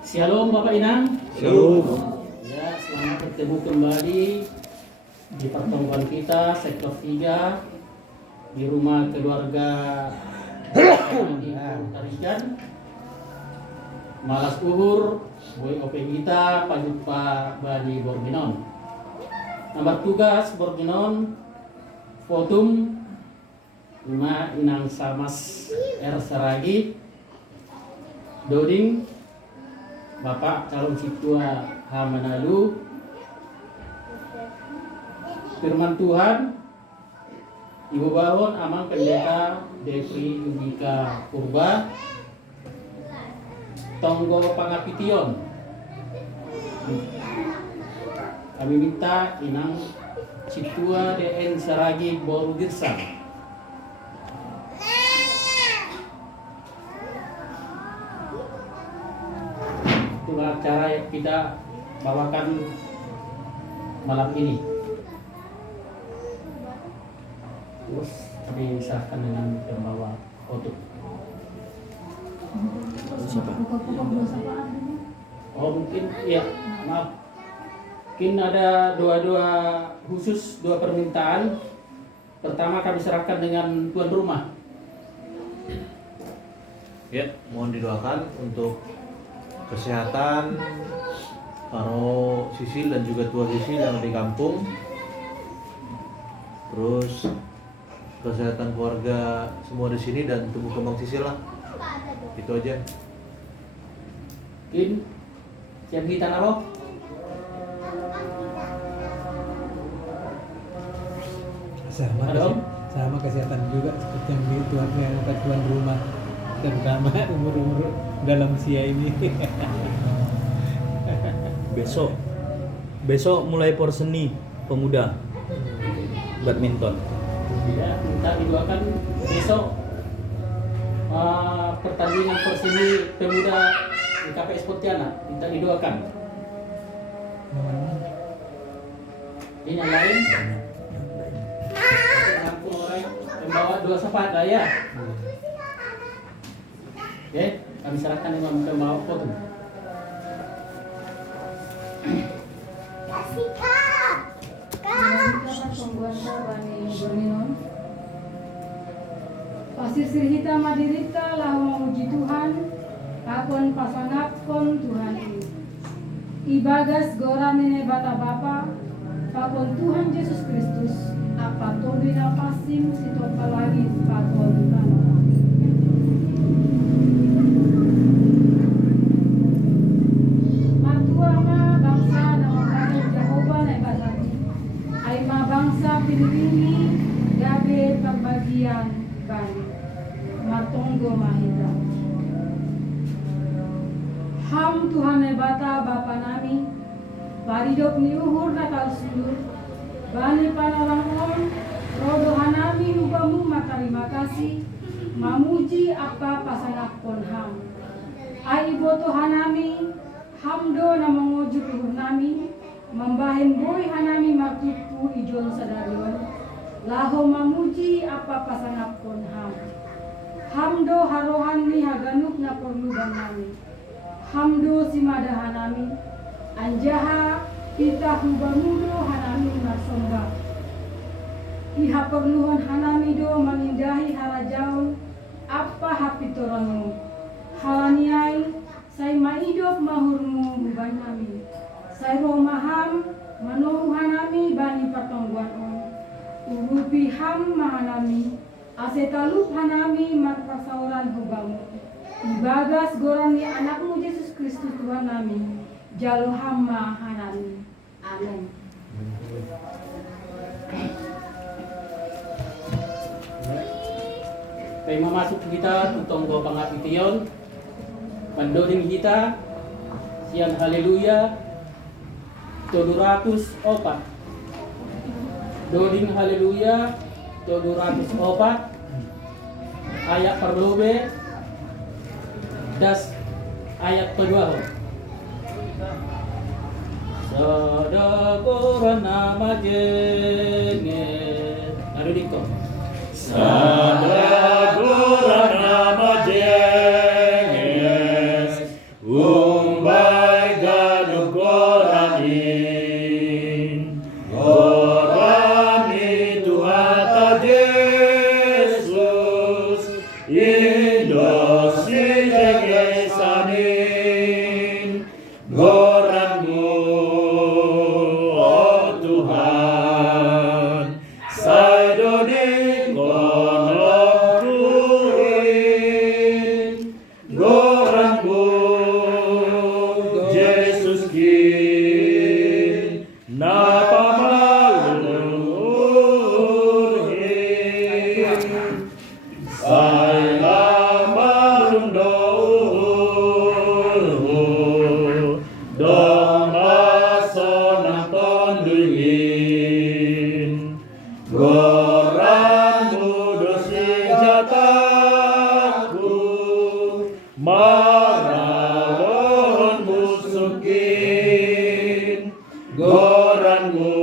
Shalom Bapak Inang. Shalom. Ya, selamat bertemu kembali di pertemuan kita sektor 3 di rumah keluarga di Tarikan. Malas Uhur, Boy OP kita, Pajupa Badi Borginon. Nomor tugas Borginon, Fotum 5 Inang Samas R Saragi, Doding Bapak calon Ketua Hamanalu, Firman Tuhan, Ibu Bawon Amang Pendeta Devri Yubika Purba, Tonggo Pangapition. Kami minta Inang Ketua DN Saragi Boru Girsang. Itulah cara yang kita bawakan malam ini. Terus disahkan dengan pembawa foto. Siapa? Oh mungkin ya, maaf. Mungkin ada dua khusus, dua permintaan. Pertama kami serahkan dengan tuan rumah. Ya, mohon didoakan untuk kesehatan Paro Sisil dan juga Tua Sisil yang di kampung. Terus kesehatan keluarga semua di sini dan tumbuh kembang Sisil lah. Itu aja. Mungkin siap kita naruh. Sama kesehatan juga seperti yang tuan tuan rumah, terutama umur dalam usia ini. Besok mulai porseni pemuda badminton. Ya, minta didoakan besok pertandingan persini pemuda di KPS Pontianak, minta didoakan. Ini yang lain mampu orang membawa 2 sepat lah ya. Oke, kami serahkan dengan pembawa foto. Pasisir hitam madirita lah memuji Tuhan, kakon pasangapkon Tuhan ini. Ibagas goran nene bata bapa, kakon Tuhan Yesus Kristus, apa todina pasim sitopa lagi kakon tanah. Matuama bangsa nama kami Jehovah Nebazati, aima bangsa pilih gabe pembagian bani. Matonggo mahita. Ham Tuhan nebata Bapa nami, paridok ni uhur nakal sulur, bani panarang on, rodo hanami hubamu matarima kasih, mamuji apa pasanakpon ham. Ai boto hanami, hamdo na mengojuk uhur nami, membahin boy hanami matupu ijon sadarion, laho mamuji apa pasanakpon ham. Hamdo harohan ni haganuk na perluban nami. Hamdo simada hanami. Anjaha kita hubamudo hanami masomba. Iha perluhan hanami do mengindahi halajaun apa hapitoranmu. Halaniai say maidop mahurmu huban nami. Say romaham manohu hanami bani patongguan on. Urupi ham mahanami. Asetalup hanami marpasauran hubamu. Ibagas gorani anakmu Yesus Kristus Tuhan nami. Jalo hamma hanami. Amin. Tema masuk kita tutonggo pangapition. Pandoring kita sian haleluya 204. Doding haleluya 204 ayat perlobe das ayat kedua. Sadakoran nama jenget. Aduh diko. Sadakoran nama jenget. Tumbai gaduk goranin, gorani Tuhan Yesus, Indosi jegesanin, goranmu, oh Tuhan, saidoni konokuin, goranmu, Yesus kin, napa malurhin, Sailang malundol, dong masonang tondulin, goranmu dosi jataku, marawon musukin, goranmu,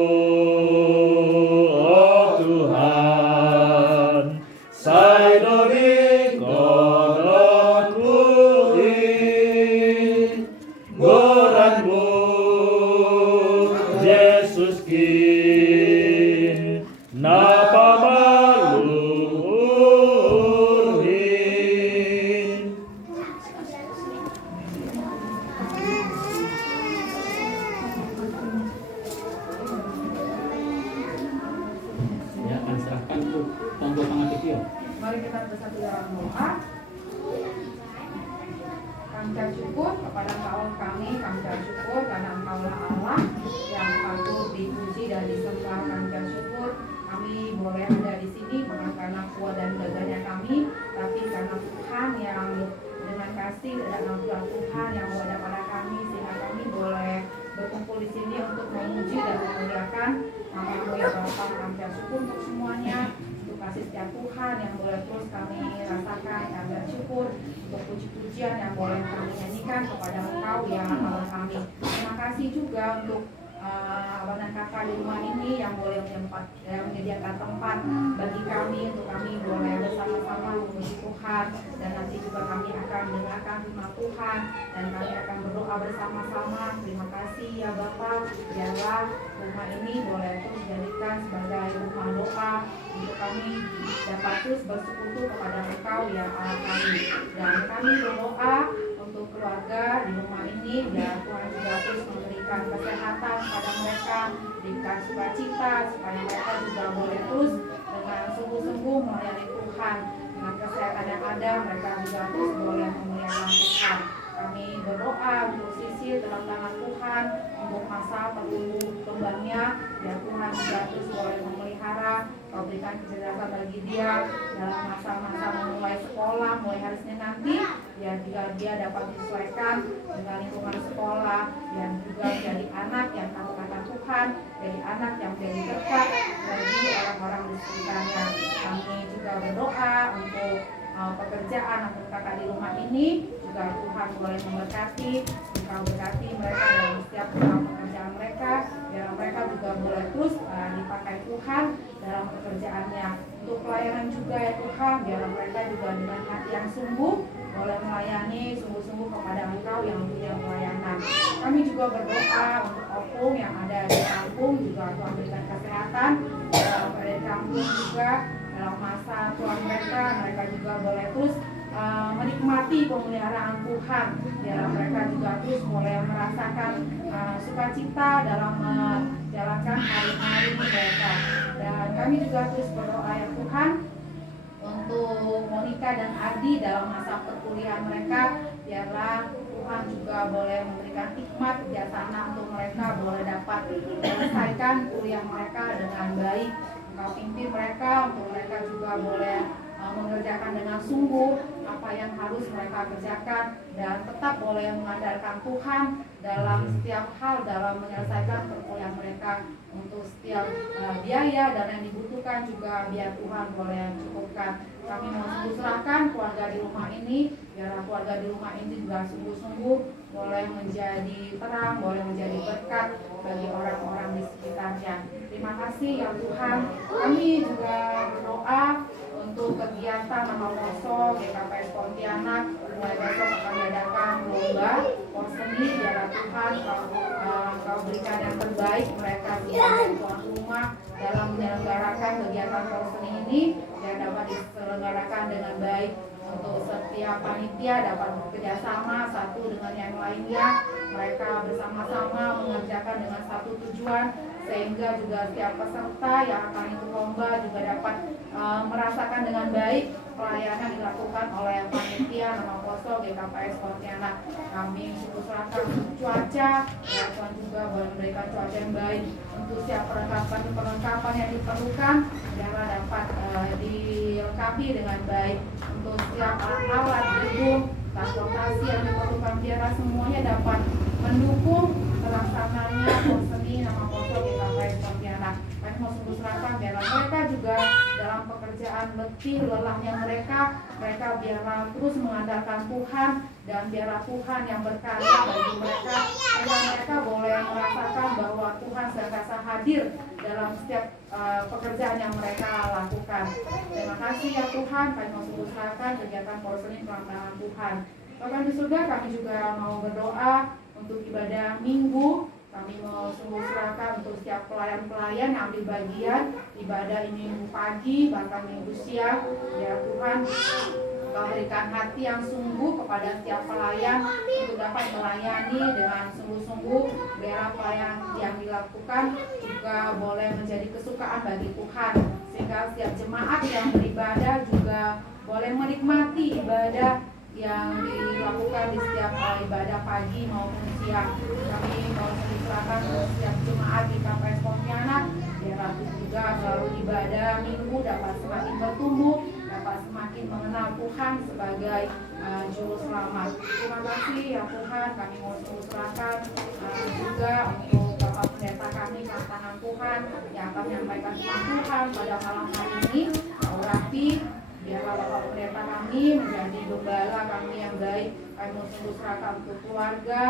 oh Tuhan, saidoni konokuin, goranmu, Yesus kin, napa malurhin. Ya, akan serahkan untuk tangguh pangatikio. Mari kita bersatu dalam doa. Kami ucap syukur kepada Engkau kami ucap syukur karena Engkaulah Allah yang patut dipuji dan disembah. Kami ucap syukur kami boleh ada di sini bukan karena kuat dan gagahnya kami, tapi karena Tuhan yang dengan kasih dan anugerah Tuhan yang ada pada kami, sehingga kami boleh berkumpul di sini untuk memuji dan memuliakan nama-Mu ya Bapa. Kami ucap syukur untuk semuanya, untuk kasih setiap Tuhan yang boleh terus kami rasakan. Kami ucap syukur untuk puji-pujian yang boleh kami nyanyikan kepada Engkau ya Allah kami. Terima kasih juga untuk abang dan kakak di rumah ini yang boleh menyediakan tempat bagi kami untuk kami boleh bersama-sama memuji Tuhan, dan nanti juga kami akan mendengarkan firman Tuhan dan kami akan berdoa bersama-sama. Terima kasih ya Bapa, biarlah rumah ini boleh terus dijadikan sebagai rumah doa untuk kami dapat terus bersekutu kepada Engkau ya Allah kami. Dan kami berdoa untuk keluarga di rumah ini, biar Tuhan juga terus memberikan kesehatan kepada mereka, diberikan sukacita supaya mereka juga boleh terus dengan sungguh-sungguh melayani Tuhan. Dengan kesehatan yang ada, mereka juga terus boleh memuliakan Tuhan. Kami berdoa untuk Sisil dalam tangan Tuhan untuk masa pertumbuh kembangnya, biar Tuhan juga terus boleh memelihara. Kau berikan kecerdasan bagi dia dalam masa-masa memulai sekolah, mulai hari Senin nanti, biar juga dia dapat disesuaikan dengan lingkungan sekolah, dan juga jadi anak yang takut akan Tuhan, jadi anak yang menjadi berkat bagi orang-orang di sekitarnya. Kami juga berdoa untuk pekerjaan atau kakak di rumah ini, juga Tuhan boleh memberkati, Engkau berkati mereka dalam setiap pekerjaan mereka, biar mereka juga boleh terus dipakai Tuhan dalam pekerjaannya. Untuk pelayanan juga ya Tuhan, biar mereka juga dengan hati yang sungguh boleh melayani sungguh-sungguh kepada Engkau yang punya pelayanan. Kami juga berdoa untuk opung yang ada di kampung, juga Tuhan berikan kesehatan pada di kampung juga dalam masa Tuhan mereka juga boleh terus menikmati pemeliharaan Tuhan, biar mereka juga terus boleh merasakan sukacita dalam menjalankan hari-hari mereka. Dan kami juga terus berdoa ya Tuhan untuk Monica dan Adi dalam masa perkuliahan mereka, biarlah Tuhan juga boleh memberikan hikmat bijaksana untuk mereka boleh dapat menyelesaikan kuliah mereka dengan baik. Engkau pimpin mereka untuk mereka juga boleh mengerjakan dengan sungguh apa yang harus mereka kerjakan, dan tetap boleh mengandalkan Tuhan dalam setiap hal dalam menyelesaikan perkuliahan mereka. Untuk setiap biaya dan yang dibutuhkan juga biar Tuhan boleh cukupkan. Kami mau sungguh serahkan keluarga di rumah ini, biar keluarga di rumah ini juga sungguh-sungguh boleh menjadi terang, boleh menjadi berkat bagi orang-orang di sekitarnya. Terima kasih ya Tuhan. Kami juga berdoa untuk kegiatan Mama Poso GKPS Pontianak mulai besok akan diadakan lomba porseni. Biarlah Tuhan kau berikan yang terbaik mereka sebagai tuan rumah dalam menyelenggarakan kegiatan porseni ini, dan dapat diselenggarakan dengan baik untuk setiap panitia dapat bekerja sama satu dengan yang lainnya. Mereka bersama-sama mengerjakan dengan satu tujuan, sehingga juga setiap peserta yang akan ikut lomba juga dapat merasakan dengan baik pelayanan dilakukan oleh panitia nama Poso GKPS Pontianak. Kami sungguh serahkan cuaca, ya Tuhan juga boleh memberikan cuaca yang baik untuk setiap perlengkapan yang diperlukan, biarlah dapat dilengkapi dengan baik untuk setiap alat-alat gedung transportasi yang diperlukan, biarlah semuanya dapat mendukung terlaksananya porseni nama Poso GKPS Pontianak. Kami mau sungguh serahkan biarlah mereka juga dalam pekerjaan letih lelahnya mereka biarlah terus mengandalkan Tuhan, dan biarlah Tuhan yang berkarya bagi mereka, sehingga mereka boleh merasakan bahwa Tuhan senantiasa hadir dalam setiap pekerjaan yang mereka lakukan. Terima kasih ya Tuhan, kami mau sungguh serahkan kegiatan porseni dalam tangan Tuhan. Bapak di surga, kami juga mau berdoa untuk ibadah minggu. Kami mau sungguh serahkan untuk setiap pelayan-pelayan yang ambil bagian ibadah ini minggu pagi, bahkan minggu siang. Ya Tuhan, Kau berikan hati yang sungguh kepada setiap pelayan untuk dapat melayani dengan sungguh-sungguh. Biarlah pelayanan yang dilakukan juga boleh menjadi kesukaan bagi Tuhan, sehingga setiap jemaat yang beribadah juga boleh menikmati ibadah yang dilakukan di setiap ibadah pagi maupun siang. Kami mau mengislakan setiap jemaat di KPS Pontianak, biarlah juga melalui ibadah minggu dapat semakin bertumbuh, dapat semakin mengenal Tuhan sebagai Juru Selamat. Terima kasih ya Tuhan, kami mau serahkan juga untuk Bapak Pendeta kami dalam tangan Tuhan yang akan menyampaikan firman Tuhan pada malam hari ini. Kau rapi, biarlah Bapak Pendeta kami menjadi gembala kami yang baik. Kami mau serahkan untuk keluarga,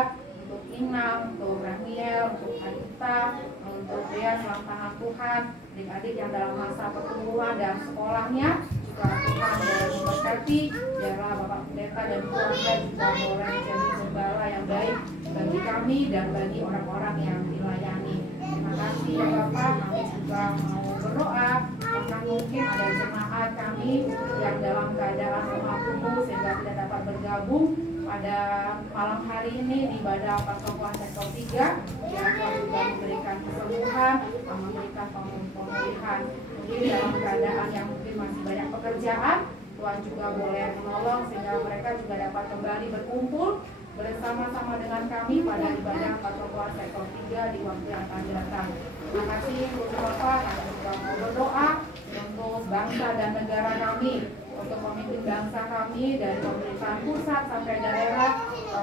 untuk Inam, untuk Raniel, untuk Anita, untuk Dea dalam tangan Tuhan. Adik-adik yang dalam masa pertumbuhan dan sekolahnya juga Tuhan dan memberkati. Biarlah Bapak Pendeta dan keluarga juga boleh menjadi gembala yang baik bagi kami dan bagi orang-orang yang dilayani. Terima kasih ya Bapak. Kami juga mau berdoa karena mungkin ada jemaat kami yang dalam keadaan lemah tubuh sehingga tidak dapat bergabung pada malam hari ini di ibadah pertemuan sektor 3. Biar Tuhan juga memberikan kesembuhan, memberikan pemulihan. Mungkin dalam keadaan yang mungkin masih banyak pekerjaan, Tuhan juga boleh menolong sehingga mereka juga dapat kembali berkumpul bersama-sama dengan kami pada ibadah pertemuan sektor 3 di waktu yang akan datang. Terima kasih untuk Bapak. Kami juga mau berdoa untuk bangsa dan negara kami, untuk pemimpin bangsa kami dari pemerintahan pusat sampai daerah.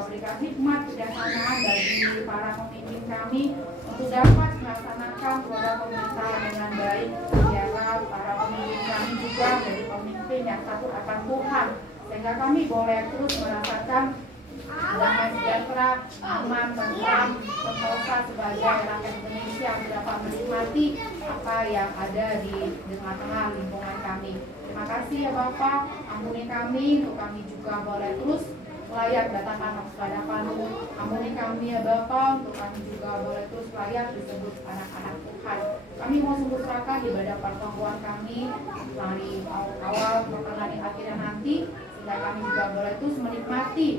Berikan hikmat kebijaksanaan bagi para pemimpin kami untuk dapat melaksanakan program pemerintahan dengan baik. Biarlah para pemimpin kami juga menjadi pemimpin yang takut akan Tuhan, sehingga kami boleh terus merasakan damai sejahtera, aman, tentram, sentosa sebagai rakyat Indonesia yang dapat menikmati apa yang ada di tengah-tengah lingkungan kami. Terima kasih ya Bapak, ampuni kami, untuk kami juga boleh terus layak datangkan hadapan-Mu. Ampuni kami ya Bapak, untuk kami juga boleh terus layak disebut anak-anak Tuhan. Kami mau sungguh serahkan ibadah pertemuan kami dari awal pertengahan akhirnya nanti, sehingga kami juga boleh terus menikmati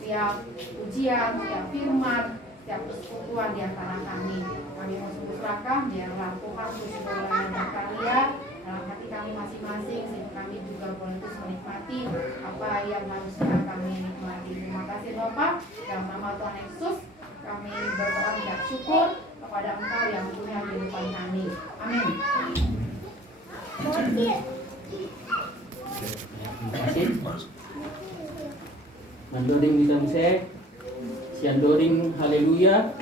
setiap ujian, setiap firman, setiap persekutuan di antara kami. Kami mau sungguh serahkan, biarlah Tuhan terus boleh berkarya dalam hati kami masing-masing, sehingga kami juga boleh terus menikmati apa yang harusnya kami nikmati. Terima kasih Bapak, dalam nama Tuhan Yesus kami berdoa dan syukur kepada Engkau yang punya kehidupan kami. Amin. Terima kasih. Mandoring kita musik, siandoring haleluya,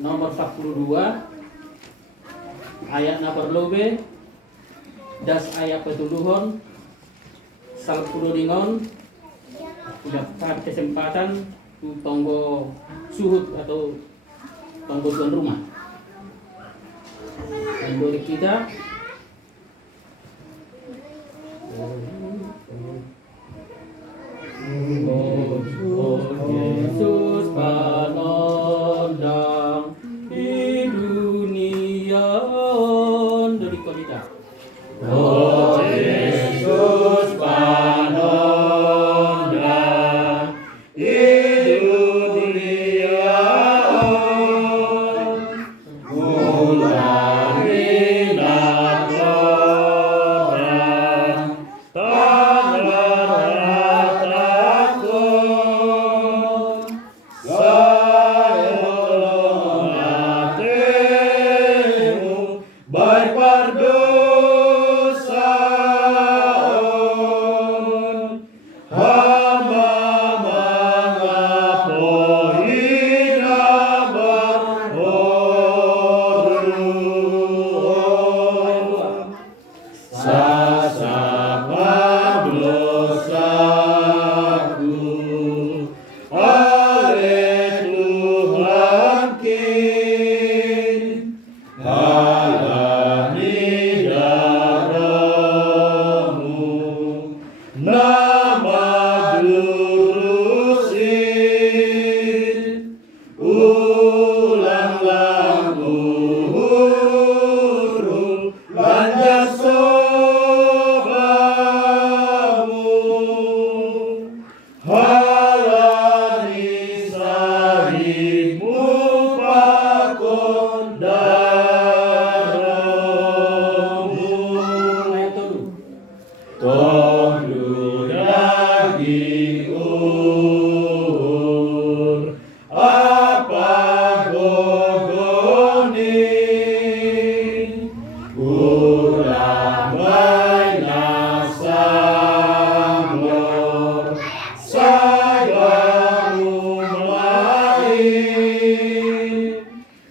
nomor 42, ayat napar lobe, das ayat petuluhon, salpuluh dingon, dapat kesempatan tonggo suhut atau tonggo tuan rumah. Mandoring kita. Oh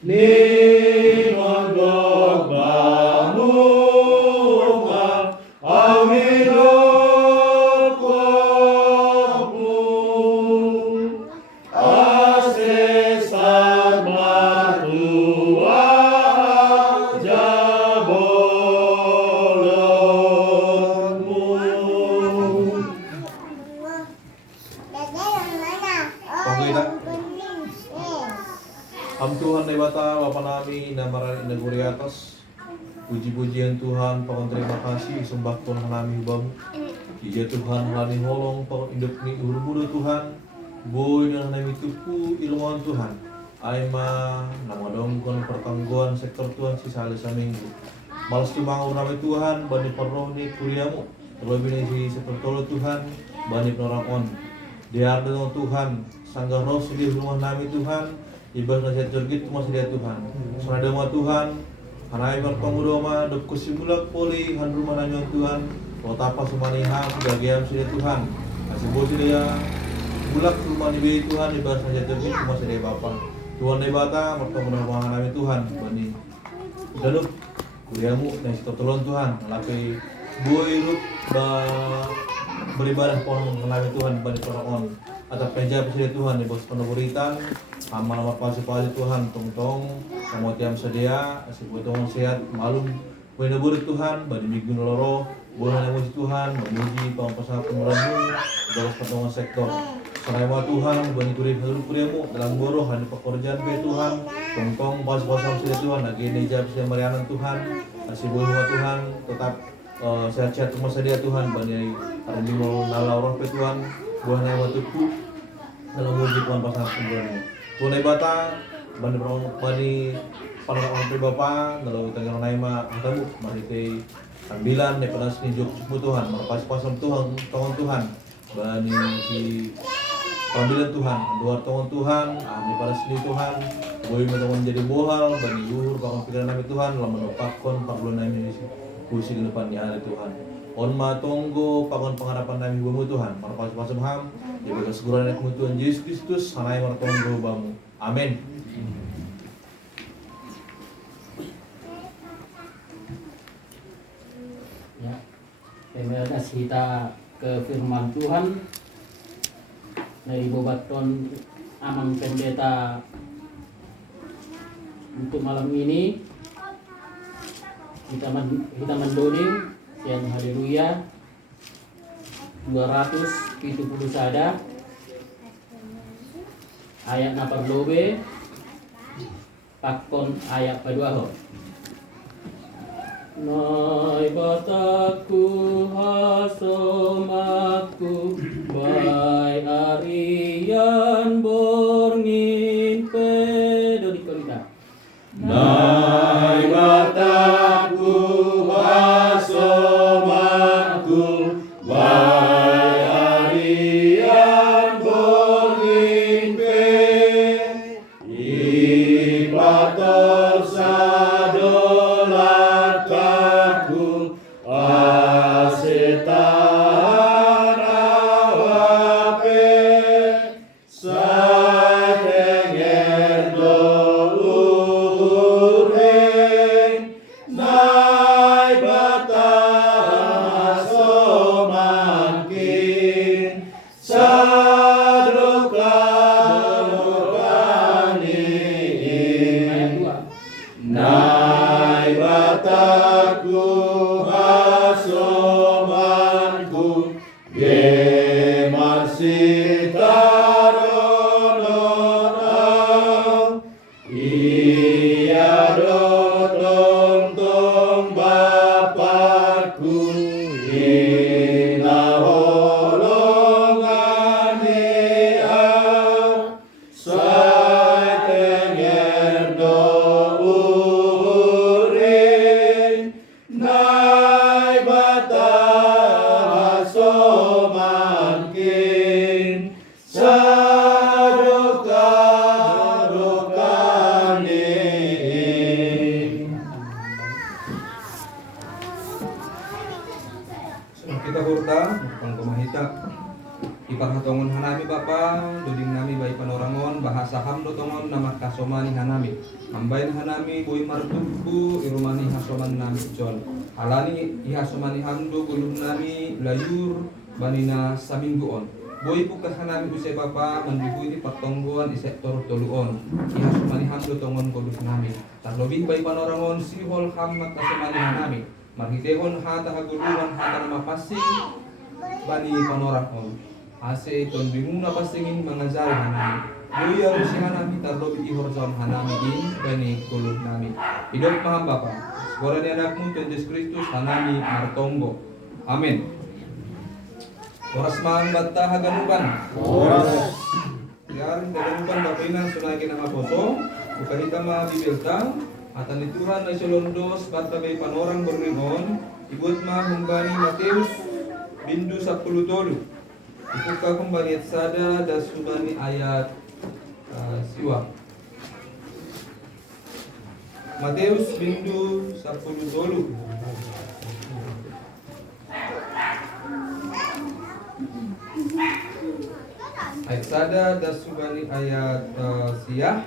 ni monggok bamuka awilok wapu asesat matua jabolonmu. Pagkita. Ham Tuhan na bata, Bapa namin na maraming naguri atas. Puji-pujian Tuhan, Pakon terima kasih, sembah Tuhan namin hubamu. Ija Tuhan, lani holong, Pakon induk ni uru-uru Tuhan. Boy na namin tupu ilmuwan Tuhan. Ay nama dong kon pertangguhan sektor Tuhan sisali sa minggu. Malas tumangaw namin Tuhan, bani parroh ni kuriamu. Terlebih ni si sektor tolo Tuhan, bani penorang on. Diardo ng Tuhan, sanggah roh di rumah namin Tuhan, ibas na siya turgit masih dia Tuhan. Sunada mo Tuhan, hanay berpangudoma, dop kusimulak poli, han rumah nanyo Tuhan, otapa sumaniham, gagayam sila Tuhan. Asibo sila bulak rumah ni Tuhan, ibas na siya turgit masih dia Bapa. Tuhan na bata, berpangudoma namin Tuhan, bani danup, kuriamu, na istotolon Tuhan, lapay buhay rup, beribadah pohon mengalami Tuhan bani on atau penjab sila Tuhan di bos penuburitan amal pasi Tuhan tong kamu tiam sedia asik tong sehat malum beneburit Tuhan bani migun loro bulan emosi Tuhan memuji pampasal pemulamu dalam pertolongan sektor Sarayama Tuhan bani kurir halu kuriamu dalam boroh hadi pekerjaan be Tuhan tong pas-pasal sila Tuhan lagi nejab sila marianan Tuhan asik Tuhan tetap sehat-sehat rumah sedia Tuhan bani hari ini mau nalar roh pe Tuhan buah nama tuku dalam muji Tuhan pasangan sembuhnya Tuhan bata bani panang pe Bapa dalam tengah naima hatamu mari te ambilan daripada seninjuk suku Tuhan merpas-pasam Tuhan Tuhan bani si pambilan Tuhan luar Tuhan daripada seni Tuhan boleh menjadi bohal bani luhur pakon pikiran nami Tuhan lamun menopakon paglon nami kursi di depan di hari Tuhan. Onma tonggo pakon pengharapan nami bamu Tuhan. Marpas-pasam ham, jaga segera naik Tuhan Yesus Kristus, hanai martonggo bamu. Amin. Ya, terima kasih kita ke firman Tuhan dari Bobaton Amang Pendeta untuk malam ini. Kita mendoning yang haleluya 270 sada ayat napar lobe pakon ayat kedua ho Nai bataku hasomaku bai arian borngin pedo di kolita Nai bataku hasomaku bai arian borngin ipator sadolat kaku asetan awape sate do tongon nama kasomani hanami. Hambain hanami boy martubu irumani hasoman nami jon. Alani ihasomani hamdo gulum nami layur banina samingguon. Boy puka hanami usai bapa mandibu ini pertongguan di sektor toluon. Ihasomani hamdo tongon gulum nami. Tak lebih baik panorangon sihol hammat kasomani hanami. Marhitehon hata haguluan hata nama pasing bani panorangon. Ase ton binguna pasingin mangajari hanami. Buya usi hanami tarlobi ihor zon hanami in bani kulub nami. Hidup paham Bapa. Sekolah ni anakmu Tuhan Yesus Kristus hanami martonggo. Amin. Oras man batta haganupan. Oras. Yarin haganupan bapinan sunai nama kosong. Bukan kita ma bibelta. Atan ni Tuhan na isolondos batta bay panorang berlimon. Ibut ma humbani Mateus bindu 10 Ibuka kembali sada dan subani ayat siwa. Mateus bindu 10 ayat sada dan subani ayat siah.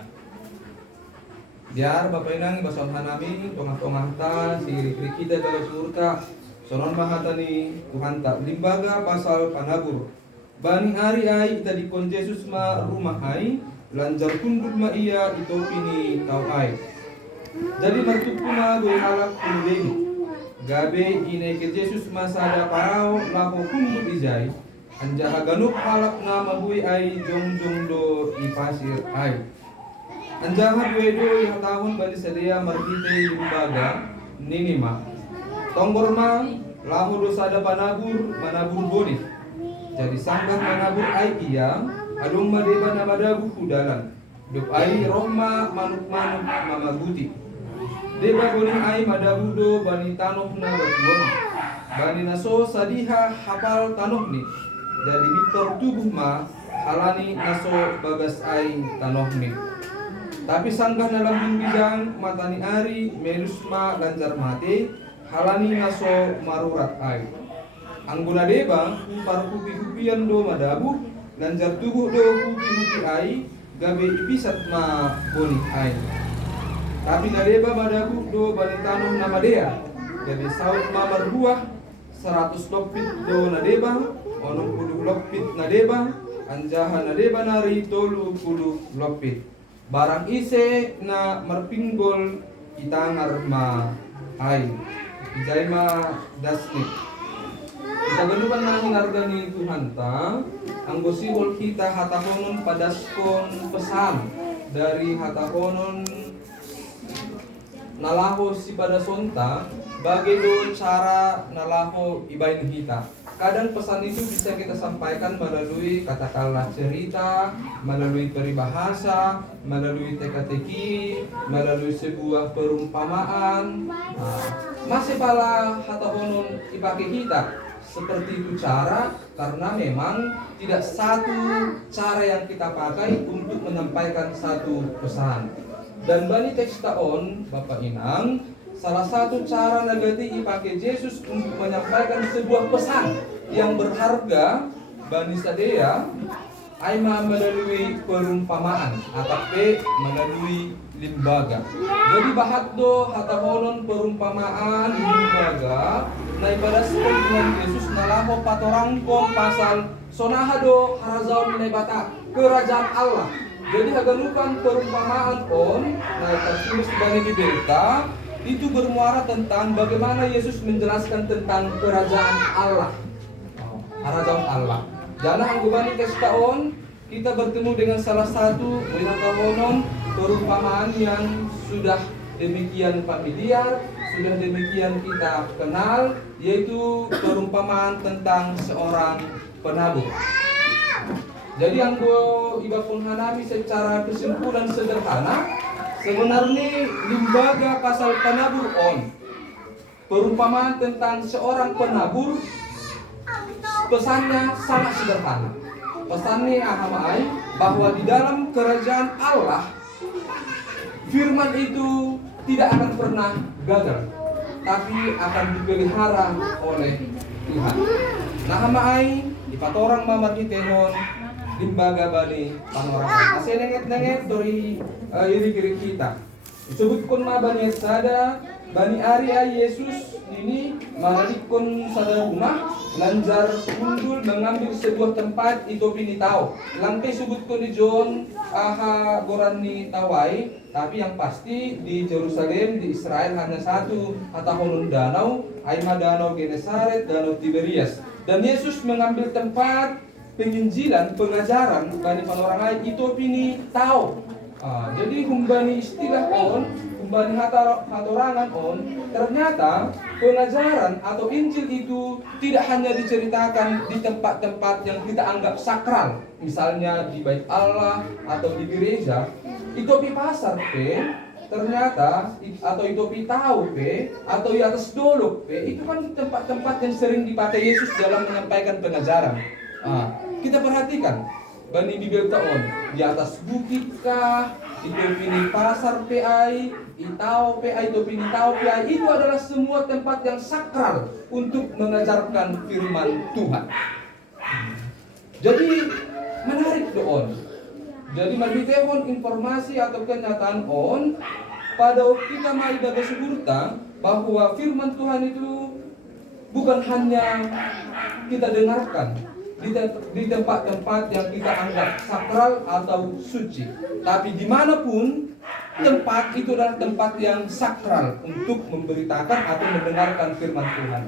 Biar Bapak Inang basam hanami tongah-tongah ta si kita dalam surta sonon mahatani Tuhan tak limbaga pasal panabur. Bani hari ai ita di kon Jesus ma rumah ai lanjar tunduk ma iya itu pini tau ai. Jadi mertuku ma gue halak kundeng. Gabe ine ke Jesus ma sada parao lapo kunduk ijai. Anjaha ganuk halak na mabui ai jong do i pasir ai. Anjaha gue do yang tahun bani sedia marhite limbaga ninima. Tonggor ma lahu do sada manabur bodi. Jadi sanggah manabur ai iya adung madeba namadabu kudalan duk ai rohma manuk-manuk mamaguti deba boni ai madabu do bani tanoh na batuon bani naso sadiha hafal tanoh ni jadi bitor tubuh ma halani naso bagas ai tanoh ni tapi sanggah dalam bidang matani ari melusma lanjar mate halani naso marurat ai Angguna deba par kupi-kupian do madabu lanjar tubuh do kupi-kupi ai gabe ipisat ma boni ai. Tapi nadeba madabu do bani tanum nama dea. Gabe saut ma berbuah 100 lopit do nadeba, 80 lopit nadeba, anjaha nadeba nari 30 lopit. Barang ise na merpinggol itangar ma ai. Ijai ma dasnik. Kita ganupan namin argani Tuhan ta anggo sihol kita hatakonon padaskon pesan dari hatakonon nalaho si padasonta bagaimana cara nalaho ibain kita. Kadang pesan itu bisa kita sampaikan melalui katakanlah cerita, melalui peribahasa, melalui teka-teki, melalui sebuah perumpamaan. Masih pala hatakonon ipakai kita. Seperti itu cara karena memang tidak satu cara yang kita pakai untuk menyampaikan satu pesan. Dan bani teks taon Bapak Inang salah satu cara nagati dipakai Yesus untuk menyampaikan sebuah pesan yang berharga bani sadea aima melalui perumpamaan atau melalui limbaga. Jadi bahado hatahonon perumpamaan limbaga naipada sekolah Tuhan Yesus nalaho patorangkom pasal sonahado harazaon nebata kerajaan Allah. Jadi haganukan perumpamaan on naik bani di delta itu bermuara tentang bagaimana Yesus menjelaskan tentang kerajaan Allah. Kerajaan Allah. Jana anggubani kestaon kita bertemu dengan salah satu hatahonon perumpamaan yang sudah demikian familiar, sudah demikian kita kenal, yaitu perumpamaan tentang seorang penabur. Jadi anggo iba pun hanami secara kesimpulan sederhana, sebenarnya limbaga pasal penabur on. Perumpamaan tentang seorang penabur, pesannya sangat sederhana. Pesannya ahamai bahwa di dalam kerajaan Allah firman itu tidak akan pernah gagal, tapi akan dipelihara oleh Tuhan. Nah, hamai ipatorang mamar hitehon limbaga bani panorama. Asa nenget-nenget dari iri-iri kita. Disebutkan ma bani sada bani Arya Yesus ini malikon sada rumah lanjar undul mengambil sebuah tempat itu pini tahu. Langkai sebutkan di John aha goran ni tawai, tapi yang pasti di Yerusalem di Israel hanya satu atau danau, aima danau Genesaret, danau Tiberias. Dan Yesus mengambil tempat penginjilan, pengajaran bani panorangai itu pini tahu. Jadi humbani istilah on, humbani hatorangan on, ternyata pengajaran atau Injil itu tidak hanya diceritakan di tempat-tempat yang kita anggap sakral, misalnya di bait Allah atau di gereja, itu di pasar ternyata atau itu tahu atau di atas dolok itu kan tempat-tempat yang sering dipakai Yesus dalam menyampaikan pengajaran. Kita perhatikan bani Bibel taon di atas bukit kah, itu pini pasar PI, itau PI itu pini tau PI, itu adalah semua tempat yang sakral untuk mengajarkan firman Tuhan. Jadi menarik doon. Jadi mabitehon informasi atau kenyataan on pada kita mai daga sugurta bahwa firman Tuhan itu bukan hanya kita dengarkan di tempat-tempat yang kita anggap sakral atau suci, tapi dimanapun tempat itu adalah tempat yang sakral untuk memberitakan atau mendengarkan firman Tuhan.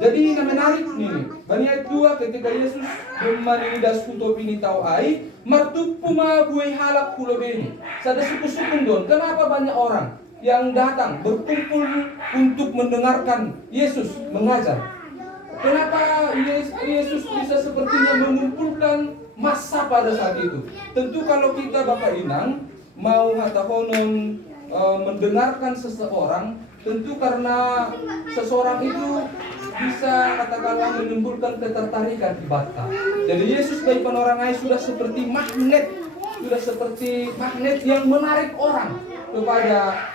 Jadi ini menarik nih. Bani ayat 2 ketika Yesus memanidas utopini tau ai, martup puma buai halak pulau beni. Sada suku-suku don. Kenapa banyak orang yang datang berkumpul untuk mendengarkan Yesus mengajar? Kenapa Yesus bisa sepertinya mengumpulkan massa pada saat itu? Tentu kalau kita Bapak Inang mau hatahonon mendengarkan seseorang, tentu karena seseorang itu bisa katakanlah menimbulkan ketertarikan di bata. Jadi Yesus bagi panorangai sudah seperti magnet yang menarik orang kepada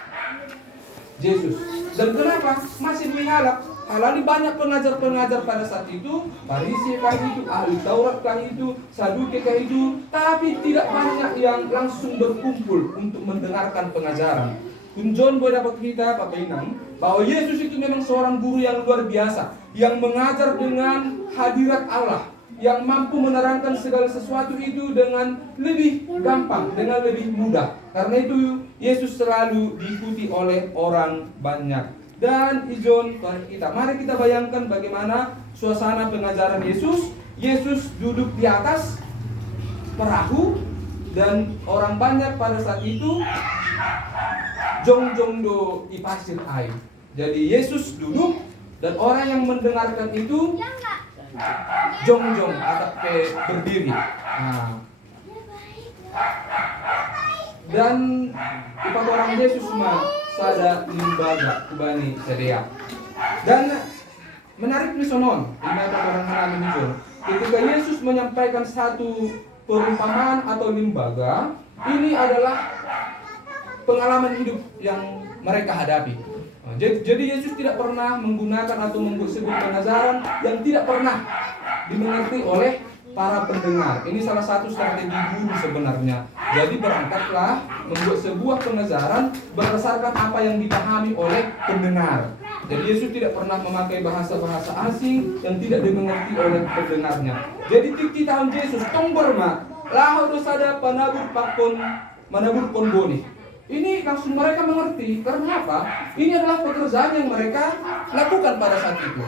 Yesus. Dan kenapa? Masih dihalak. Halali banyak pengajar-pengajar pada saat itu, Farisi kah itu, ahli Taurat kah itu, Saduki kah itu, tapi tidak banyak yang langsung berkumpul untuk mendengarkan pengajaran. Kunjon boleh dapat kita Bapak Inang bahwa Yesus itu memang seorang guru yang luar biasa, yang mengajar dengan hadirat Allah, yang mampu menerangkan segala sesuatu itu dengan lebih gampang, dengan lebih mudah. Karena itu Yesus selalu diikuti oleh orang banyak. Dan ijon kita, mari kita bayangkan bagaimana suasana pengajaran Yesus. Yesus duduk di atas perahu dan orang banyak pada saat itu jong-jong do di pasir air. Jadi Yesus duduk dan orang yang mendengarkan itu jong-jong atau berdiri. Dan ipat orang Yesus mah sada limbaga kubani sedia. Dan menarik nih sonon, ibadah orang Harani itu. Ketika Yesus menyampaikan satu perumpamaan atau limbaga, ini adalah pengalaman hidup yang mereka hadapi. Jadi Yesus tidak pernah menggunakan atau membuat sebuah pengajaran yang tidak pernah dimengerti oleh para pendengar. Ini salah satu strategi guru sebenarnya. Jadi berangkatlah membuat sebuah pengajaran berdasarkan apa yang dipahami oleh pendengar. Jadi Yesus tidak pernah memakai bahasa-bahasa asing yang tidak dimengerti oleh pendengarnya. Jadi tiki tahun Yesus tombor ma lahu dosada panabur pakon manabur konboni. Ini langsung mereka mengerti. Karena apa? Ini adalah pekerjaan yang mereka lakukan pada saat itu.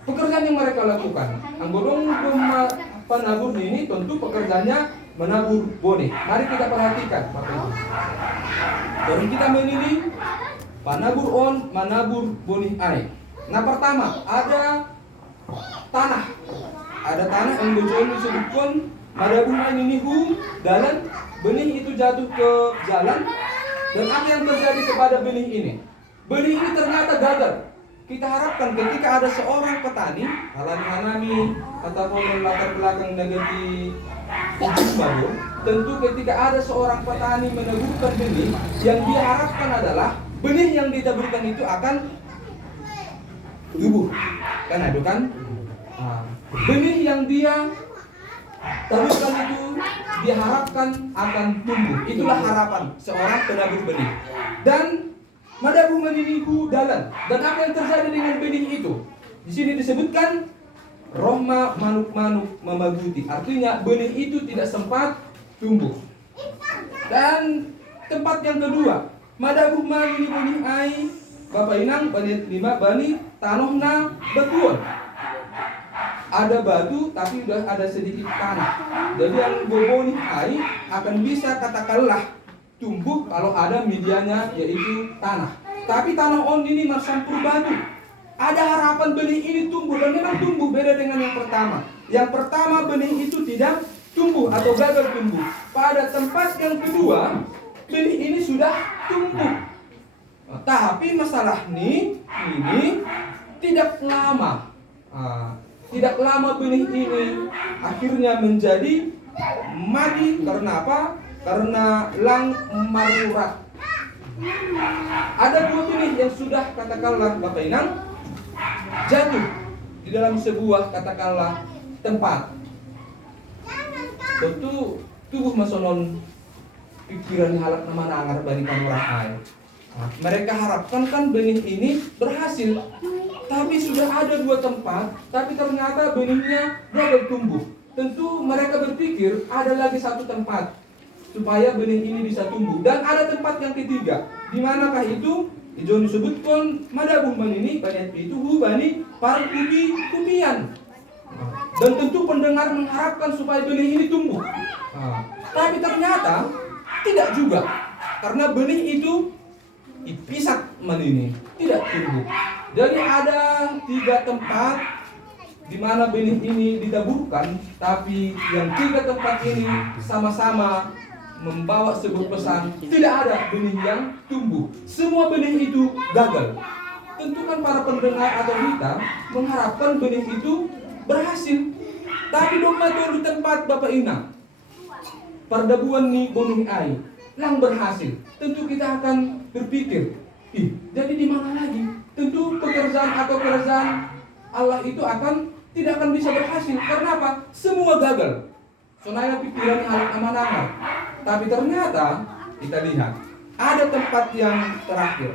Pekerjaan yang mereka lakukan. Anggodong penabur ini tentu pekerjaannya menabur bone. Mari kita perhatikan Bapak Ibu. Baru kita memilih panabur on, manabur bone ai. Nah pertama ada tanah. Ada tanah yang disebutkan manabur ini dalam benih itu jatuh ke jalan. Dan apa yang terjadi kepada benih ini? Benih ini ternyata gagal. Kita harapkan ketika ada seorang petani, halani-halani ataupun latar belakang negeri baru, tentu ketika ada seorang petani meneburkan benih, yang dia harapkan adalah benih yang ditaburkan itu akan tumbuh. Kan itu kan? Benih yang dia taburkan itu diharapkan akan tumbuh. Itulah harapan seorang penabur benih. Dan madabu meniniku dalan. Dan apa yang terjadi dengan benih itu? Di sini disebutkan rohma manuk-manuk memaguti. Artinya benih itu tidak sempat tumbuh. Dan tempat yang kedua, madabu manini benih ai Bapak Inang bani 5 bani tanohna batuan. Ada batu tapi sudah ada sedikit tanah. Jadi yang boboni ai akan bisa katakanlah tumbuh kalau ada medianya yaitu tanah. Tapi tanah on ini marsampur batu. Ada harapan benih ini tumbuh dan memang tumbuh, beda dengan yang pertama. Yang pertama benih itu tidak tumbuh atau gagal tumbuh. Pada tempat yang kedua benih ini sudah tumbuh. Tapi masalah ini tidak lama. Tidak lama benih ini akhirnya menjadi mati. Karena apa? Karena lang marurat. Ada 2 benih yang sudah katakanlah Bapak Inang jatuh di dalam sebuah katakanlah tempat. Tentu tubuh masonon pikiran halak nama nangar barikan orang air. Mereka harapkan kan benih ini berhasil, tapi sudah ada 2 tempat, tapi ternyata benihnya gagal tumbuh. Tentu mereka berpikir ada lagi 1 tempat supaya benih ini bisa tumbuh. Dan ada tempat yang ketiga. Di manakah itu? Ijon disebutkan madabu manini banyak itu bani par kupian. Dan tentu pendengar mengharapkan supaya benih ini tumbuh. Tapi ternyata tidak juga, karena benih itu ipisak menini tidak tumbuh. Jadi ada 3 tempat di mana benih ini ditaburkan, tapi yang 3 tempat ini sama-sama membawa sebuah pesan, tidak ada benih yang tumbuh. Semua benih itu gagal. Tentu kan para pendengar atau kita mengharapkan benih itu berhasil. Tapi dogma itu di tempat Bapak Inang perdabuan ni bonung ai lang berhasil. Tentu kita akan berpikir, jadi di mana lagi? Tentu pekerjaan atau kerajaan Allah itu tidak akan bisa berhasil. Karena apa? Semua gagal. Sonaya pikiran alat amanah. Tapi ternyata kita lihat ada tempat yang terakhir.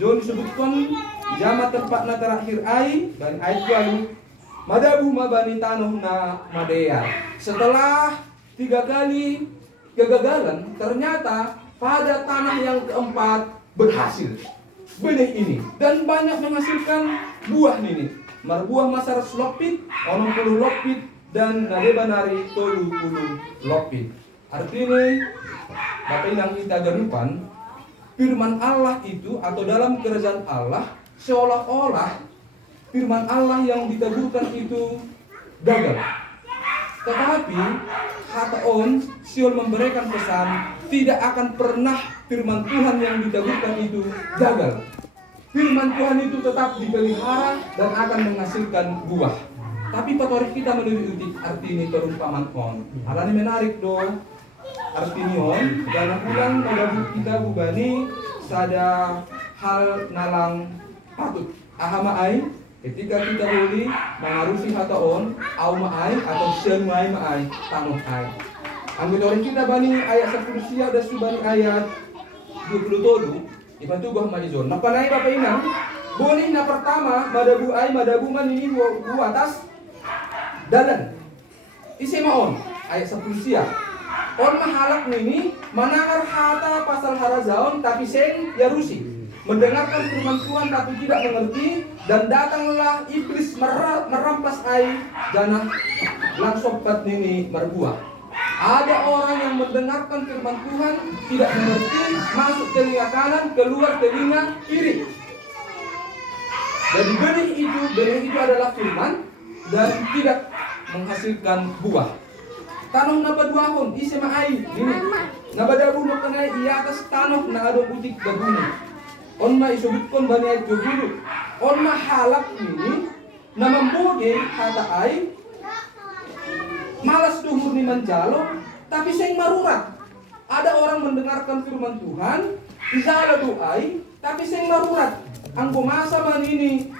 John disebutkan jama tempatna terakhir ai dan ayat lalu madabu mabani tanohna madea. Setelah 3 kali kegagalan, ternyata pada tanah yang keempat berhasil benih ini dan banyak menghasilkan buah ini. Marbuah masar lopit, 60 lopit dan nadebanari 30 lopit. Artinya Bapak Inang kita garupan firman Allah itu atau dalam kerajaan Allah seolah-olah firman Allah yang ditaburkan itu gagal. Tetapi Hataon Siol memberikan pesan tidak akan pernah firman Tuhan yang ditaburkan itu gagal. Firman Tuhan itu tetap dipelihara dan akan menghasilkan buah. Tapi patorik kita menurut arti perumpamaan on. Alani menarik dong. Artinion dalam ulang madabu kita bubani sada hal nalang patut ahama ai ketika kita boleh mengarusi hataon au maai atau semai maai tanuh ai. Anggota kita bani ayat 10 sia dan subani ayat 20 todu ibantu gua maizon. Napanai Bapak Inang boleh na pertama madabu ai madabu manini dua atas dalan isemaon ayat 10 sia. On mahalak nini manangar hata pasal harazaon tapi seng yarusi mendengarkan firman Tuhan tapi tidak mengerti dan datanglah iblis merampas ai jana langsung pat nini merbuah. Ada orang yang mendengarkan firman Tuhan tidak mengerti, masuk telinga kanan keluar telinga kiri. Jadi benih itu adalah firman dan tidak menghasilkan buah. Tanah nabaduahon isema ai ini nabadabu makanai di atas tanah na adong utik babuni on ma isubutkan banyak jogulu on ma halak ini namamboge hata ai malas duhur ni menjalo tapi seng marurat. Ada orang mendengarkan firman Tuhan izala doai tapi seng marurat ang bumasa man ini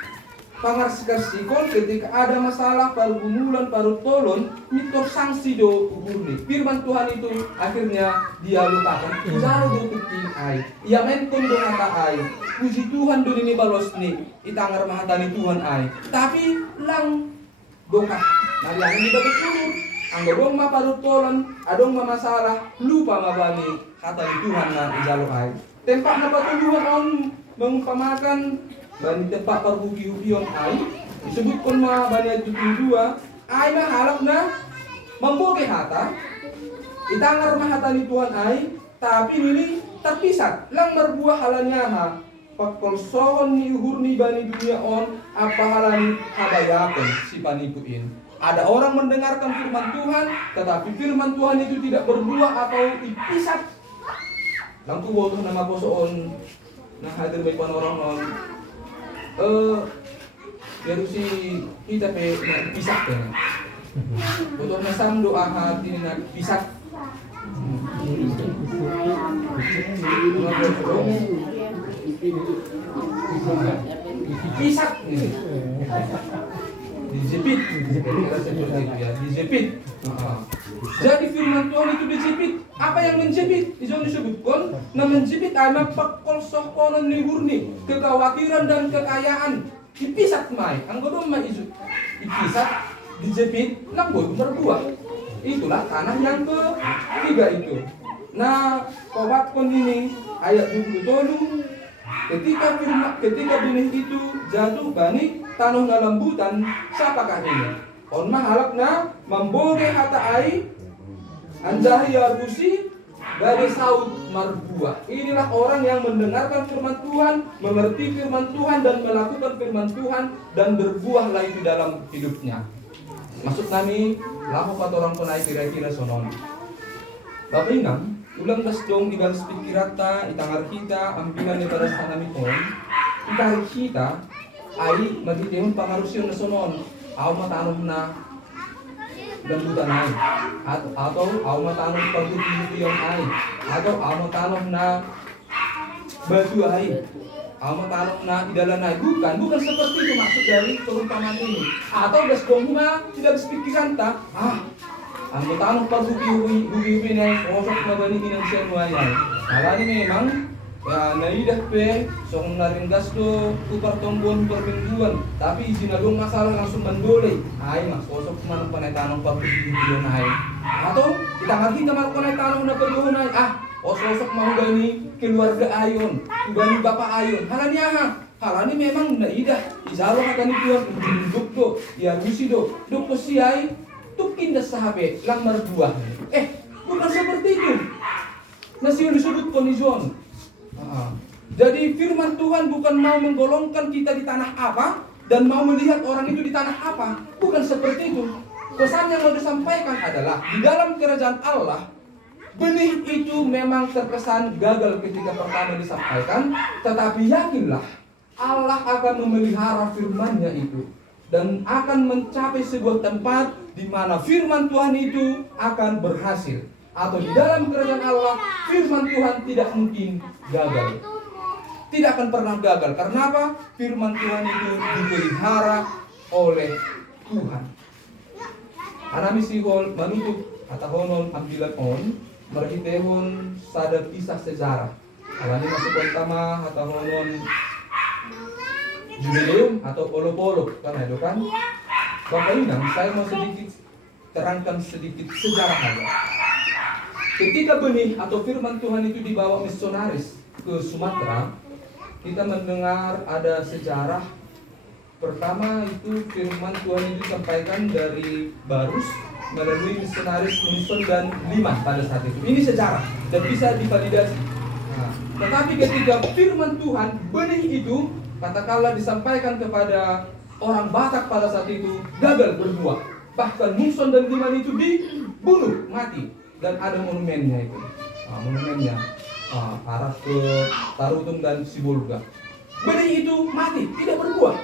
pangarsikon ketika ada masalah paru gumulan paru tolon mitor sanksi do uhurni firman Tuhan itu akhirnya dia lupakan jauh do tuking ai ia menkon do kata ai puji Tuhan do ini balos ni itangar mahatani Tuhan ai tapi lang doka nari akan dibagus dulu anggo dong ma paru tolon adong ma masalah lupa mabani kata di Tuhan na ijalo ai tempat na patuluhan on mengumpamakan bani tempat perhuki-hukion ai disebutkan ma bani ayat 72 ai mah halap na memboge hata itangar mahata ni Tuhan ai tapi ini terpisah lang merbuah halanya ha pakolsohon ni uhur ni bani dunia on apa halani habayakon si panikuin ada orang mendengarkan firman Tuhan tetapi firman Tuhan itu tidak berbuah atau dipisah lang tuwo to nama posoon nah hadir baik orang on biar si kita pe pisah kan. Untuk nasam doa hati na pisah. Pisah. Dijepit. Dijepit. Jadi firman Tuhan itu dijepit. Apa yang menjepit? Itu disebutkan na menjepit anak pakolsoh konon nihurni kekhawatiran dan kekayaan dipisah mai anggodom mai isu dipisah dijepit nanggo berbuah itulah tanah yang ketiga itu. Nah kawatkon ini ayat 27 ketika benih itu jatuh bani tanah na lembutan siapakah ini on mahalakna memboge hata ai anjahi arusi dari saud marbuah. Inilah orang yang mendengarkan firman Tuhan, mengerti firman Tuhan dan melakukan firman Tuhan dan berbuahlah itu dalam hidupnya. Maksud nami lahu pat orang punai kira-kira sonon. Bapak inang, ulang das dong ibalas pikirata, itangar kita, ampinan daripada sanami pon. Itangar kita, ai magitihon pangarusyon na sonon. Aw matanong na lembutan ay atau aw matanong pagbuti-butiyon ay atau aw matanong na batu ay aw matanong na idalan ay bukan seperti itu maksud dari perumpamaan ini atau das gongma tidak berpikiran ta ang matanong pagbuti-buti ay kosok na balikin ang siya ay alani memang ya naidah pe song naringgas do upar tombon permingguan tapi izin dong masalah langsung mendole ay mas sosok manang panay tanong pagpipilihan ay atau kita ngerti kamar panay tanong na pagduhon ay sosok mau gani keluarga ayon gani bapak ayon halani memang naidah izalo kata ni Tuhan duk do ya misi do si ay tukin das sahabe lang merbuah bukan seperti itu nasi disebut kondison. Jadi firman Tuhan bukan mau menggolongkan kita di tanah apa dan mau melihat orang itu di tanah apa, bukan seperti itu. Pesan yang mau disampaikan adalah di dalam kerajaan Allah benih itu memang terkesan gagal ketika pertama disampaikan, tetapi yakinlah Allah akan memelihara firman-Nya itu dan akan mencapai sebuah tempat di mana firman Tuhan itu akan berhasil. Atau di dalam kerajaan Allah firman Tuhan tidak mungkin gagal, tidak akan pernah gagal. Karena apa? Firman Tuhan itu dipelihara oleh Tuhan. Anami sihol manutuk atahonon ambilan on merhitehon sada kisah sejarah. Alani masuk pertama atahonon jubileum atau polo-polo kan itu kan. Bapak Inang, saya mau sedikit terangkan sedikit sejarah aja. Ketika benih atau firman Tuhan itu dibawa misionaris ke Sumatera, kita mendengar ada sejarah. Pertama itu firman Tuhan itu disampaikan dari Barus melalui misionaris Munson dan Liman pada saat itu. Ini sejarah dan bisa divalidasi. Tetapi ketika firman Tuhan benih itu katakanlah disampaikan kepada orang Batak pada saat itu gagal berbuah. Bahkan Munson dan Liman itu dibunuh mati. Dan ada monumennya itu, monumennya arah ke Tarutung dan Sibolga. Benih itu mati, tidak berbuah.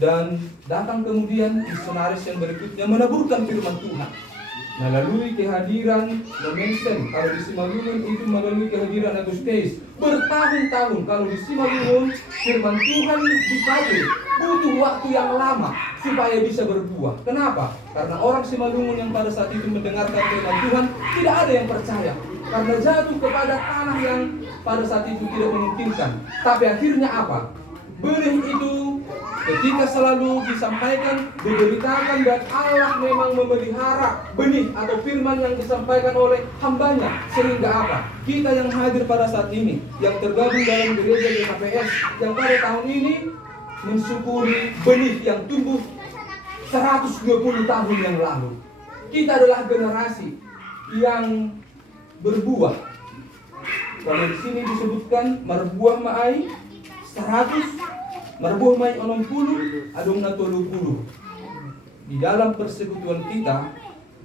Dan datang kemudian misionaris yang berikutnya meneburkan firman Tuhan. melalui kehadiran Lomensen, kalau di Simalungun itu melalui kehadiran Agustinus. Bertahun-tahun kalau di Simalungun firman Tuhan dipakai, butuh waktu yang lama supaya bisa berbuah. Kenapa? Karena orang Simalungun yang pada saat itu mendengarkan firman Tuhan tidak ada yang percaya, karena jatuh kepada tanah yang pada saat itu tidak memungkinkan. Tapi akhirnya apa? Benih itu ketika selalu disampaikan, diberitakan, dan Allah memang memelihara benih atau firman yang disampaikan oleh hambanya. Sehingga apa? Kita yang hadir pada saat ini, yang tergabung dalam gereja GKPS, yang pada tahun ini mensyukuri benih yang tumbuh 120 tahun yang lalu. Kita adalah generasi yang berbuah. Kalau di sini disebutkan marbuah maai 100, marbuah mai 60, adong na 30. Di dalam persekutuan kita,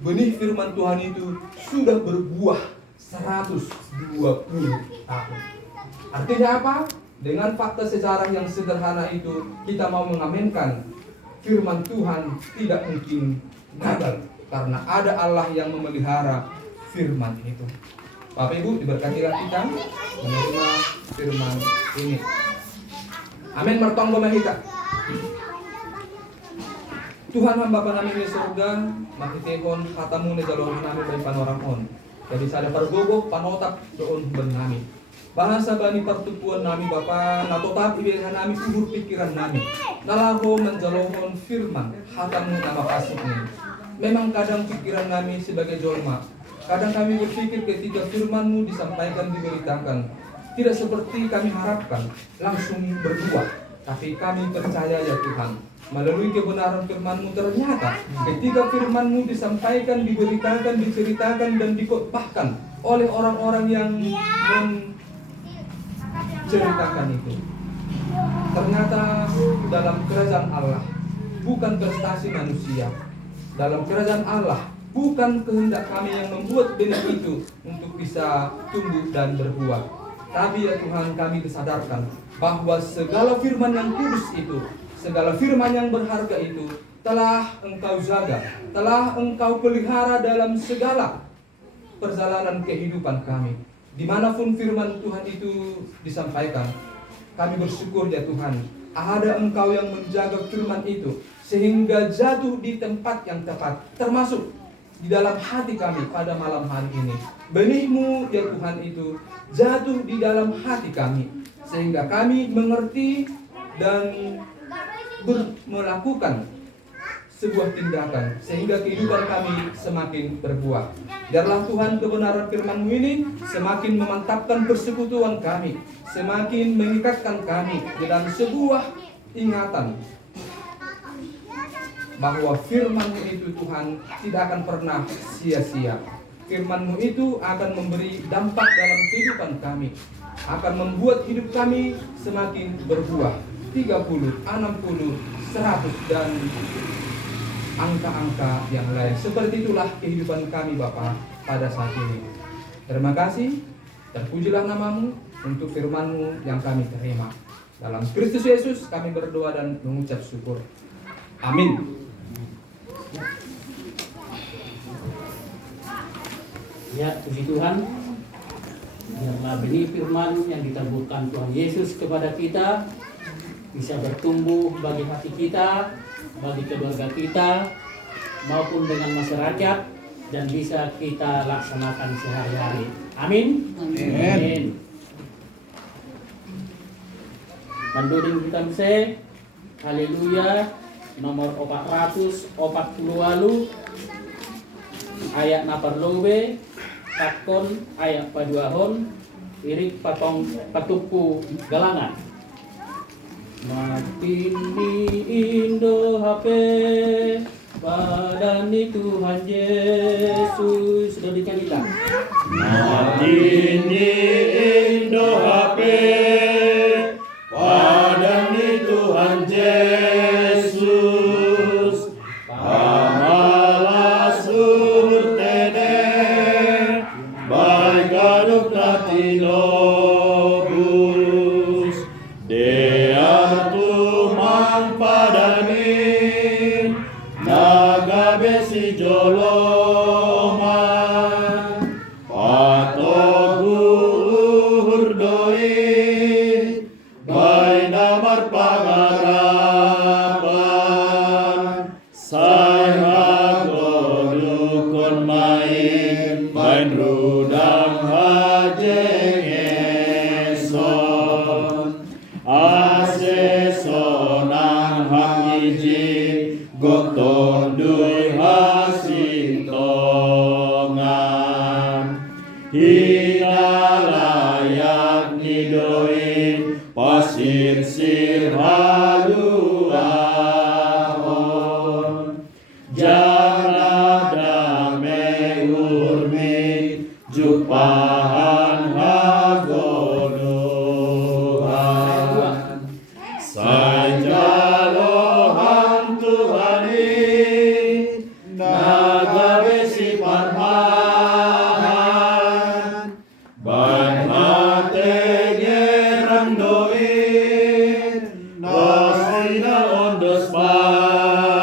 benih firman Tuhan itu sudah berbuah 120 tahun. Artinya apa? Dengan fakta sejarah yang sederhana itu, kita mau mengamenkan firman Tuhan tidak mungkin gagal, karena ada Allah yang memelihara firman itu. Bapak Ibu, diberkatilah kita menerima firman ini. Amin. Mertonggo mahita. Tuhan hamba kami di surga, makitehon hatamu ni jalur nami dari panoramon. Jadi sada pergogo panotap doon benami. Bahasa bani pertukuan nami Bapa, natotap ibigay nami ubur pikiran nami. Nalaho menjalohon firman hatamu nama pasuknya. Memang kadang pikiran nami sebagai jolma, kadang kami berpikir ketika firman-Mu disampaikan, diberitakan, tidak seperti kami harapkan, langsung berbuah. Tapi kami percaya ya Tuhan, melalui kebenaran firman-Mu ternyata ketika firman-Mu disampaikan, diberitakan, diceritakan, dan dikotbahkan oleh orang-orang yang menceritakan itu, ternyata dalam kerajaan Allah bukan prestasi manusia. Dalam kerajaan Allah bukan kehendak kami yang membuat benih itu untuk bisa tumbuh dan berbuah. Tapi ya Tuhan, kami disadarkan bahwa segala firman yang kudus itu, segala firman yang berharga itu telah Engkau jaga, telah Engkau pelihara dalam segala perjalanan kehidupan kami. Dimanapun firman Tuhan itu disampaikan, kami bersyukur ya Tuhan, ada Engkau yang menjaga firman itu sehingga jatuh di tempat yang tepat, termasuk di dalam hati kami pada malam hari ini. Benih-Mu ya Tuhan itu jatuh di dalam hati kami, sehingga kami mengerti dan melakukan sebuah tindakan, sehingga kehidupan kami semakin berbuah. Biarlah Tuhan kebenaran firman-Mu ini semakin memantapkan persekutuan kami, semakin mengikatkan kami dalam sebuah ingatan bahwa firman-Mu itu Tuhan tidak akan pernah sia-sia. Firman-Mu itu akan memberi dampak dalam kehidupan kami, akan membuat hidup kami semakin berbuah 30, 60, 100 dan angka-angka yang lain. Seperti itulah kehidupan kami Bapa pada saat ini. Terima kasih, terpujilah nama-Mu untuk firman-Mu yang kami terima. Dalam Kristus Yesus kami berdoa dan mengucap syukur. Amin. Ya, puji Tuhan. Biarlah benih firman yang ditaburkan Tuhan Yesus kepada kita bisa bertumbuh bagi hati kita, bagi keluarga kita, maupun dengan masyarakat, dan bisa kita laksanakan sehari-hari. Amin. Amin. Pandoding kita mse, haleluya, nomor 440 ayat naparlobe, takon ayat paduahon, irik patong patupu galangan. Matini Indo HP, padani Tuhan Yesus. Sudah dinyanyikan. Matini Indo HP, padani Tuhan Yesus. Pamalas urtene, baik aduk natinobus. Dea tumang padani, naga besi jolo. hina layak nidoin pasir sir haluahon jana dame urmi jupahan hagodohan sajalohan Tuhanin nagabe si parmahan ban hate gerang doin dosina ondos padan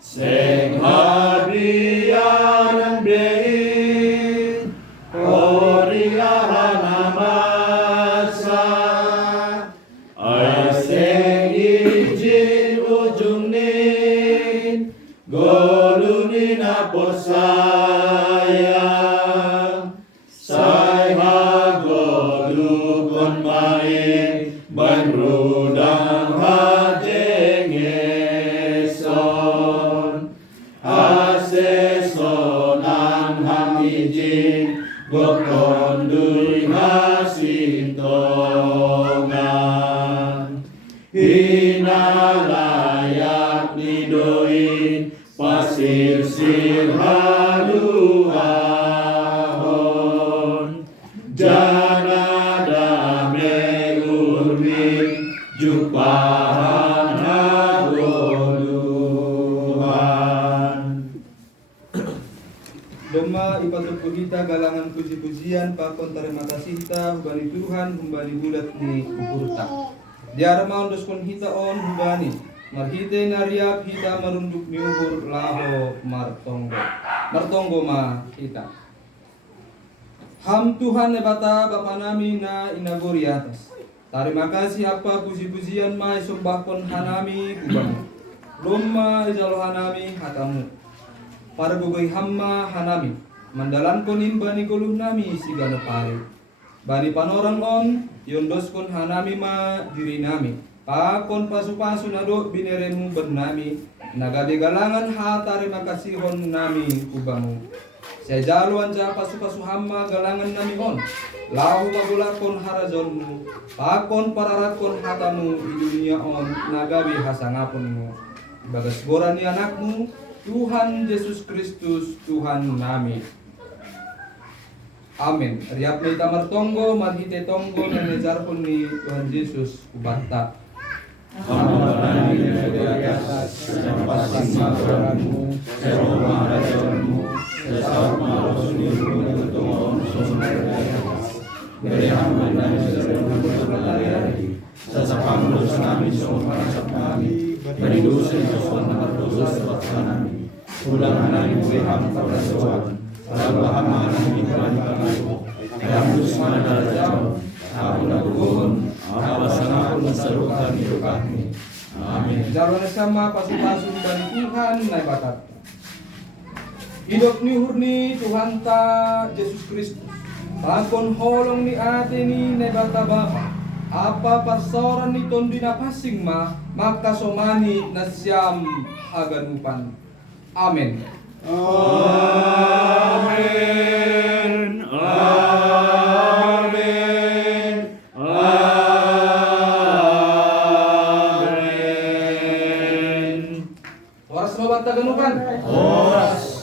seng hadiaran bein oriahan amasa ay seng izin ujung nin golunin apos saya say hagolukon main ban rudang hajengeson asesonan hamijin gokon duri hasintongan hina layak nidoin pasir sir haluahon jana dame urmi jupahan hagoduhan. Doma ipatup kita galangan puji-pujian pakon terima kasih ta hubani Tuhan hubani bulat ni ukurta. Diarma ondos kon hita on hubani marhite nariap hita marunduk ni ubur laho martonggo ma hita. Ham Tuhan nebata Bapa nami na inagori atas. Terima kasih apa puji-pujian ma sembah kon hanami kubang. Lomma ijalo hanami hatamu. Para gugoy hamma hanami mandalan konin bani goluh nami sigana pare bani panorang on yondos kon hanami ma diri nami pakon pasu-pasu nado bineremu bernami nagabe galangan hatare makasihon nami kubangu saya jaluan ja pasu-pasu hamma galangan nami on lahu magulakon harajonmu pakon pararakon hatamu di dunia on nagabe hasangapunmu bagas gorani anakmu Tuhan Yesus Kristus Tuhan nami. Amin. Riap ni tamar tonggo marhite tonggo menejar pun ni Tuhan Yesus ubata. Amin. Ulang nami buhay ham kaprasuan, salabahan manang ikan kanayo, ayamdus manadarajaw, ako nagugun, apasan ako nasarukan nirukahmi. Amin. Jarwana sama pasu-pasu dan Tuhan naik batat. Hidup ni hurni Tuhan ta Yesus Kristus. Pakon holong ni ate ni naik bata Bapa. Apa parsoran ni tondi na pasing ma maka somani na siyam haganupan. Amin. Amin. Amin. Amin. Oras mabat taganupan. Oras.